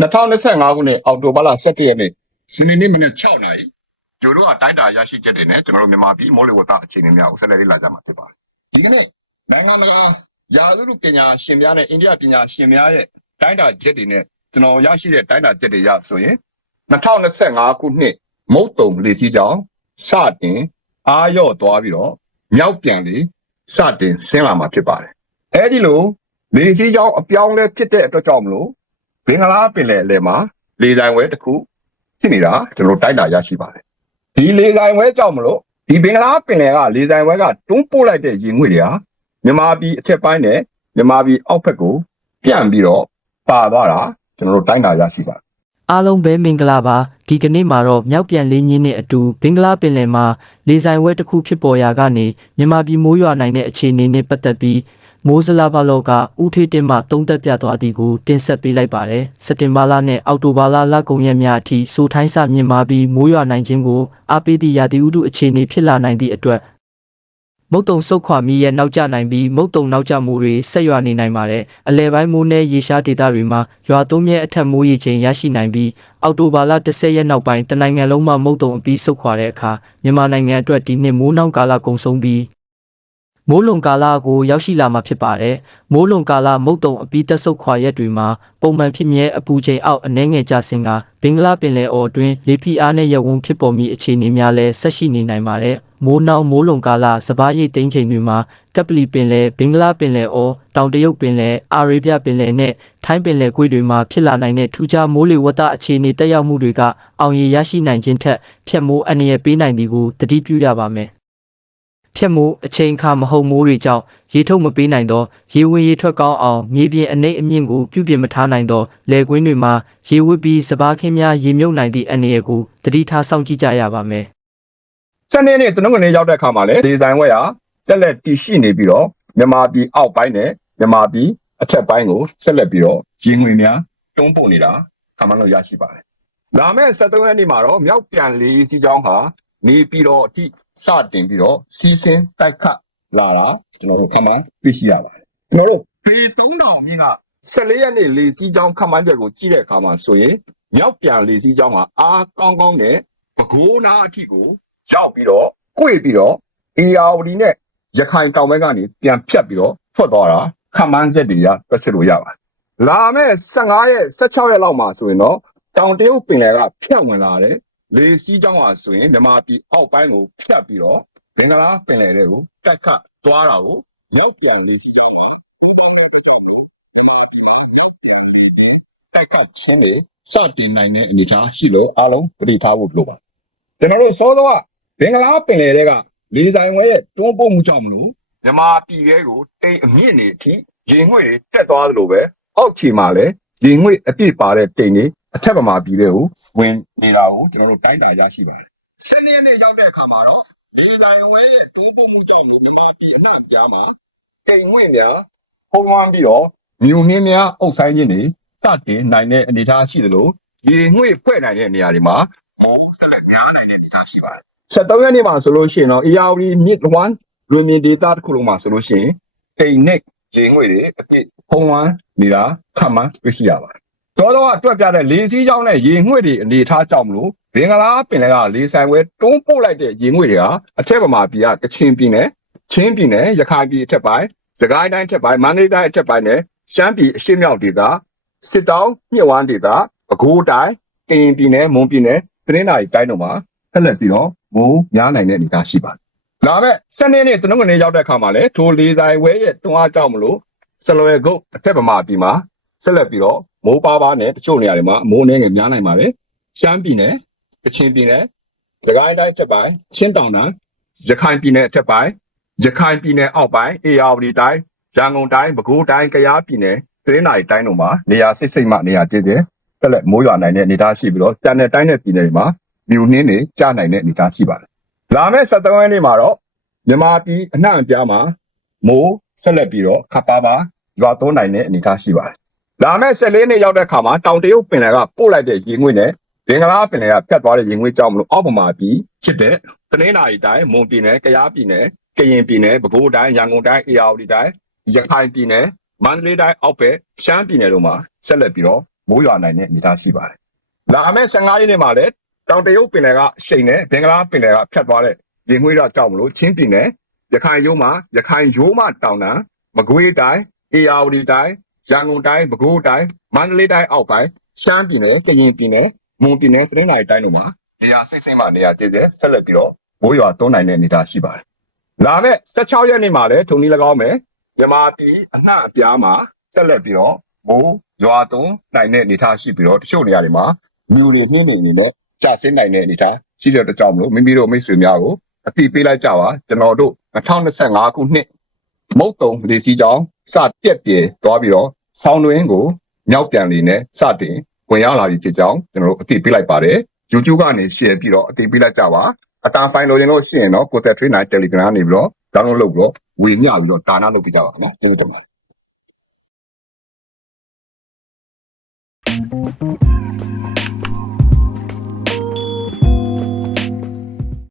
2025ခုနှစ်အောက်တိုဘာလ17ရက်နေ့စနေနေ့မနက်6နာရီဂျိုတို့ကတိုက်တာရရှိချက်တွေနဲ့ကျွန်တော်တို့မြန်မာပြည်မိုးလေဝသအခြေအနေများကိုဆက်လက်လေ့လာကြမှာဖြစ်ပါတယ်။ဒီကနေ့နိုင်ငံတကာရာသီဥတုပညာရှင်များနဲ့အိန္ဒိယပညာရှင်များရဲ့တိုက်တာချက်တွေနဲ့ကျွန်တော်ရရှိတဲ့တိုက်တာချက်တွေရဆိုရင်2025ခုနှစ်မုတ်တုံလေစီးကြောင်းစတင်အာရော့သွားပြီးတော့မြောက်ပြန်လေစတင်ဆင်းလာမှာဖြစ်ပါတယ်။အဲဒီလိုလေစီးကြောင်းအပြောင်းလဲဖြစ်တဲ့အတွက်ကြောင့်မလို့ ဘင်္ဂလားပင်လယ်အလယ်မှာလေဆိုင်ဝဲတစ်ခုဖြစ်နေတာကျွန်တော်တို့တိုက်တာရရှိပါတယ်ဒီလေဆိုင်ဝဲကြောင့်မလို့ဒီဘင်္ဂလားပင်လယ်ကလေဆိုင်ဝဲကတွန်းပို့လိုက်တဲ့ရင်ငွေတွေဟာမြန်မာပြည်အထက်ပိုင်းနဲ့မြန်မာပြည်အောက်ဘက်ကိုပြန့်ပြီးတော့ပါသွားတာကျွန်တော်တို့တိုက်တာရရှိပါတယ်အားလုံးပဲမင်္ဂလာပါဒီကနေ့မှာတော့မြောက်ပြန်လေးညင်းနဲ့အတူဘင်္ဂလားပင်လယ်မှာလေဆိုင်ဝဲတစ်ခုဖြစ်ပေါ်ရာကနေမြန်မာပြည်မိုးရွာနိုင်တဲ့အခြေအနေနဲ့ပတ်သက်ပြီး မိုးစလာပါလောကဥထေးတင်မှတုံးသက်ပြသွားသည်ကိုတင်ဆက်ပေးလိုက်ပါတယ်စက်တင်ဘာလနဲ့အောက်တိုဘာလလကုန်ရက်များအထိစိုးထိုင်းစမြန်မာပြည်မိုးရွာနိုင်ခြင်းကိုအားပေးသည့်ရာသီဥတုအခြေအနေဖြစ်လာနိုင်သည့်အတွက်မုတ်တုံဆုတ်ခွာမိရဲ့နောက်ကျနိုင်ပြီးမုတ်တုံနောက်ကျမှုတွေဆက်ရွာနေနိုင်ပါတယ်။အလဲပိုင်းမိုးနဲ့ရေရှားဒေသတွေမှာရွာသွန်းမြဲအထက်မိုးရေချိန်ရရှိနိုင်ပြီးအောက်တိုဘာလ10ရက်နောက်ပိုင်းတနိုင်ငံလုံးမှာမုတ်တုံအပြီးဆုတ်ခွာတဲ့အခါမြန်မာနိုင်ငံအတွက်ဒီနှစ်မိုးနှောင်းကာလကုန်ဆုံးပြီး မိုးလုံကာလကိုရောက်ရှိလာမှာဖြစ်ပါတယ်။မိုးလုံကာလမုတ်တုံအပြီးတက်ဆုတ်ခွာရက်တွေမှာပုံမှန်ဖြစ်မြဲအပူချိန်အောက်အနှဲငယ်ကျဆင်းကဘင်္ဂလားပင်လယ်အော်အတွင်းလေဖိအားနဲ့ရဝန်းဖြစ်ပေါ်မည့်အခြေအနေများလည်းဆက်ရှိနေနိုင်ပါတယ်။မိုးနှောင်းမိုးလုံကာလစပားရိတ်သိမ်းချိန်တွေမှာကပလီပင်လယ်ဘင်္ဂလားပင်လယ်အော်တောင်တရုတ်ပင်လယ်အာရေဗျပင်လယ်နဲ့ထိုင်းပင်လယ်ကွေ့တွေမှာဖြစ်လာနိုင်တဲ့ထူးခြားမိုးလေဝသအခြေအနေတက်ရောက်မှုတွေကအောင်ရည်ရရှိနိုင်ခြင်းထက်ဖြတ်မိုးအန္တရာယ်ပေးနိုင်သည်ကိုသတိပြုရပါမယ်။ ဖြတ်မိုးအချိန်အခါမဟုတ်မိုးတွေကြောင့်ရေထုတ်မပေးနိုင်တော့ရေဝင်ရေထွက်ကောင်းအောင်မြေပြင်အနှိမ့်အမြင့်ကိုပြုပြင်မထားနိုင်တော့လယ်ကွင်းတွေမှာရေဝစ်ပြီးစပားခင်းများရေမြုပ်နိုင်သည့်အနေအကိုတတိထားစောင့်ကြည့်ကြရပါမယ်စနေနေ့တနင်္ဂနွေရောက်တဲ့အခါမှာလည်းလေဆိုင်ဝဲဟာတက်လက်တည်ရှိနေပြီးတော့မြန်မာပြည်အောက်ပိုင်းနဲ့မြန်မာပြည်အထက်ပိုင်းကိုဆက်လက်ပြီးတော့ရင်ငွေများတွန်းပို့နေတာခမှန်လို့ရရှိပါတယ်။လာမယ့်73ရက်နေ့မှာတော့မြောက်ပြန်လေးစီကြောင်းဟာနေပြီးတော့အထိ စတင်ပြီးတော့စီးစင်းတိုက်ခတ်လာတာကျွန်တော်တို့ခမှန်သိရှိရပါတယ်။ကျွန်တော်တို့ပေ3000မြင့်က14ရက်နေ့လေစီကြောင်းခမှန်ချက်ကိုကြည့်တဲ့အခါမှာဆိုရင်မြောက်ပြန်လေစီကြောင်းဟာအားကောင်းကောင်းနဲ့ပကိုးနာအထိကိုရောက်ပြီးတော့ကိုွေပြီးတော့အေယာဝတီနဲ့ရခိုင်တောင်ဘက်ကနေပြန်ဖြတ်ပြီးတော့ထွက်သွားတာခမန်းဆက်တွေကတွက်ချက်လို့ရပါတယ်။လာမယ့်15ရက်16ရက်လောက်မှာဆိုရင်တော့တောင်တရုတ်ပင်လယ်ကဖြတ်ဝင်လာတယ်။ လေစီးကြောင်းဟာဆိုရင်မြန်မာပြည်အောက်ပိုင်းကိုဖြတ်ပြီးတော့ဘင်္ဂလားပင်လယ်တွေကိုတက်ခတ်သွားတာကိုရောက်ပြန်လေစီးကြောင်းမှာဒီပေါင်းတဲ့အတွက်ကြောင့်မို့မြန်မာပြည်မှာရောက်ပြန်လေပြီးတက်ခတ်ခြင်းတွေစတင်နိုင်တဲ့အနေအထားရှိလို့အားလုံးသတိထားဖို့လိုပါတယ်။ကျွန်တော်တို့စောစောကဘင်္ဂလားပင်လယ်တွေကလေဆိုင်ဝဲရဲ့တွန်းပို့မှုကြောင့်မလို့မြန်မာပြည်တွေကိုတိမ်အမြင့်နေအထိရေငွေ့တွေတက်သွားသလိုပဲအောက်ခြေမှာလည်းရေငွေ့အပြည့်ပါတဲ့တိမ်တွေ အထက်ပမာပြည်တွေကိုဝင်နေတာကိုကျွန်တော်တို့တိုင်းတာရရှိပါတယ်။စနေနေ့ရောက်တဲ့အခါမှာတော့လေဆိုင်ဝဲရဲ့တွန်းပို့မှုကြောင့်မလို့မြန်မာပြည်အနှံ့အပြားမှာတိမ်ငွေ့များပုံမှန်ပြီးတော့မြူနှင်းများအုပ်ဆိုင်ခြင်းတွေစတင်နိုင်တဲ့အနေအထားရှိသလိုရေငွေ့ဖွဲ့နိုင်တဲ့နေရာတွေမှာမော်ဆက်လက်များနိုင်တဲ့အနေအထားရှိပါတယ်73ရက်နေ့မှာဆိုလို့ရှိရင်တော့ ERD Mid 1 Roaming Data တစ်ခုလုံးမှာဆိုလို့ရှိရင်အိမ်နဲ့ဂျင်းငွေတွေအပြည့်ဖုံးဝန်းနေတာခက်မှန်းတွေ့ရှိရပါတယ်။ တော်တော်အတွက်ပြတဲ့လေစီးကြောင်းနဲ့ရေငွေတွေအနေထားကြောင့်မလို့ဘင်္ဂလားပင်လယ်ကလေဆိုင်ဝဲတွန်းပို့လိုက်တဲ့ရေငွေတွေဟာအထက်ပမာပြည်ကကချင်ပြည်နယ်ချင်းပြည်နယ်ရခိုင်ပြည်အထက်ပိုင်းစကိုင်းတိုင်းအထက်ပိုင်းမန္တလေးတိုင်းအထက်ပိုင်းနဲ့ရှမ်းပြည်အရှေ့မြောက်ဒေသစစ်တောင်းမြစ်ဝမ်းဒေသပဲခူးတိုင်းကရင်ပြည်နယ်မွန်ပြည်နယ်သတင်းနာရီတိုင်းတို့မှာဆက်လက်ပြီးတော့မိုးများနိုင်တဲ့အနေအထားရှိပါတယ်။လာမဲ့စနေနေ့တနင်္ဂနွေရောက်တဲ့အခါမှာလည်းထိုလေးဆိုင်ဝဲရဲ့တွန်းအားကြောင့်မလို့ဆလွယ်ကုတ်အထက်ပမာပြည်မှာဆက်လက်ပြီးတော့ မိုးပါးပါးနဲ့တချို့နေရာတွေမှာမိုးနှင်းငယ်များနိုင်ပါတယ်။ရှမ်းပြည်နယ်၊ကချင်ပြည်နယ်၊စကိုင်းတိုင်းအထက်ပိုင်း၊ချင်းတောင်တန်း၊ရခိုင်ပြည်နယ်အထက်ပိုင်း၊ရခိုင်ပြည်နယ်အောက်ပိုင်း၊အေရဝတီတိုင်း၊ရန်ကုန်တိုင်း၊ပဲခူးတိုင်း၊ကယားပြည်နယ်၊သင်းနိုင်တိုင်းတို့မှာနေရာစိတ်စိတ်မှနေရာကျင်းကျင်းဆက်လက်မိုးရွာနိုင်တဲ့အနေအထားရှိပြီးတော့ကျန်တဲ့တိုင်းနဲ့ပြည်နယ်တွေမှာမြူနှင်းတွေကျနိုင်တဲ့အနေအထားရှိပါတယ်လာမယ့်73ရက်နေ့မှာတော့မြန်မာပြည်အနှံ့အပြားမှာမိုးဆက်လက်ပြီးတော့ခပ်ပါးပါးရွာသွန်းနိုင်တဲ့အနေအထားရှိပါတယ်။ လာမယ့်14ရက်နေ့ရောက်တဲ့အခါမှာတောင်တရုတ်ပင်လယ်ကပို့လိုက်တဲ့ရေငွေ့နဲ့ဘင်္ဂလားပင်လယ်ကဖြတ်သွားတဲ့ရေငွေ့ကြောင့်မလို့အောက်ပမာပြည်ဖြစ်တဲ့တနင်္လာရီတိုင်းမွန်ပြည်နယ်၊ကယားပြည်နယ်၊ကရင်ပြည်နယ်၊ပဲခူးတိုင်း၊ရန်ကုန်တိုင်း၊အေရဝတီတိုင်း၊ရခိုင်ပြည်နယ်၊မန္တလေးတိုင်းအောက်ဘက်ရှမ်းပြည်နယ်တို့မှာဆက်လက်ပြီးတော့မိုးရွာနိုင်တဲ့အနေအထားရှိပါတယ်လာမယ့်15ရက်နေ့မှာလည်းတောင်တရုတ်ပင်လယ်ကရှိန်နဲ့ဘင်္ဂလားပင်လယ်ကဖြတ်သွားတဲ့ရေငွေ့တော့ကြောက်မလို့ချင်းပြည်နယ်ရခိုင်ရိုးမှာရခိုင်ရိုးမတောင်တန်းမကွေးတိုင်းအေယာဝတီတိုင်း ရန်ကုန်တိုင်းပဲခူးတိုင်းမန္တလေးတိုင်းအောက်ပိုင်းရှမ်းပြည်နယ်ကရင်ပြည်နယ်မွန်ပြည်နယ်စတဲ့နိုင်တိုင်းတို့မှာနေရာစိတ်စိတ်မှနေရာကျကျဆက်လက်ပြီးတော့မိုးရွာသွန်းနိုင်တဲ့အနေအထားရှိပါတယ်လာမယ့်16ရက်နေ့မှာလည်းထုံနည်း၎င်းမယ်မြန်မာပြည်အနှံ့အပြားမှာဆက်လက်ပြီးတော့မိုးရွာသွန်းနိုင်တဲ့အနေအထားရှိပြီးတော့တချို့နေရာတွေမှာလူတွေနှင်းနေနေနဲ့ကျဆင်းနိုင်တဲ့အနေအထားရှိတဲ့အတွက်ကြောင့်မလို့မိမိတို့မိတ်ဆွေများကိုအတိပေးလိုက်ကြပါကျွန်တော်တို့2025ခုနှစ်မုတ်တုံလေစီကြောင်းစပြက်ပြေသွားပြီးတော့ ဆောင်းတွင်းကိုမြောက်ပြန်လီနဲ့စတင်ဝင်ရောက်လာပြီဖြစ်ကြောင်းကျွန်တော်တို့အတိပေးလိုက်ပါတယ် YouTube ကနေ share ပြီးတော့အတိပေးလိုက်ကြပါအတန်ဖိုင်လိုရင်လို့ရှိရင်တော့ကိုသက်ထရီနိုင် Telegram ကနေပြီးတော့ download လုပ်ပြီးတော့ဝေမျှပြီးတော့ဒါနလုပ်ပြကြပါခင်ဗျာကျေးဇူးတင်ပါတယ်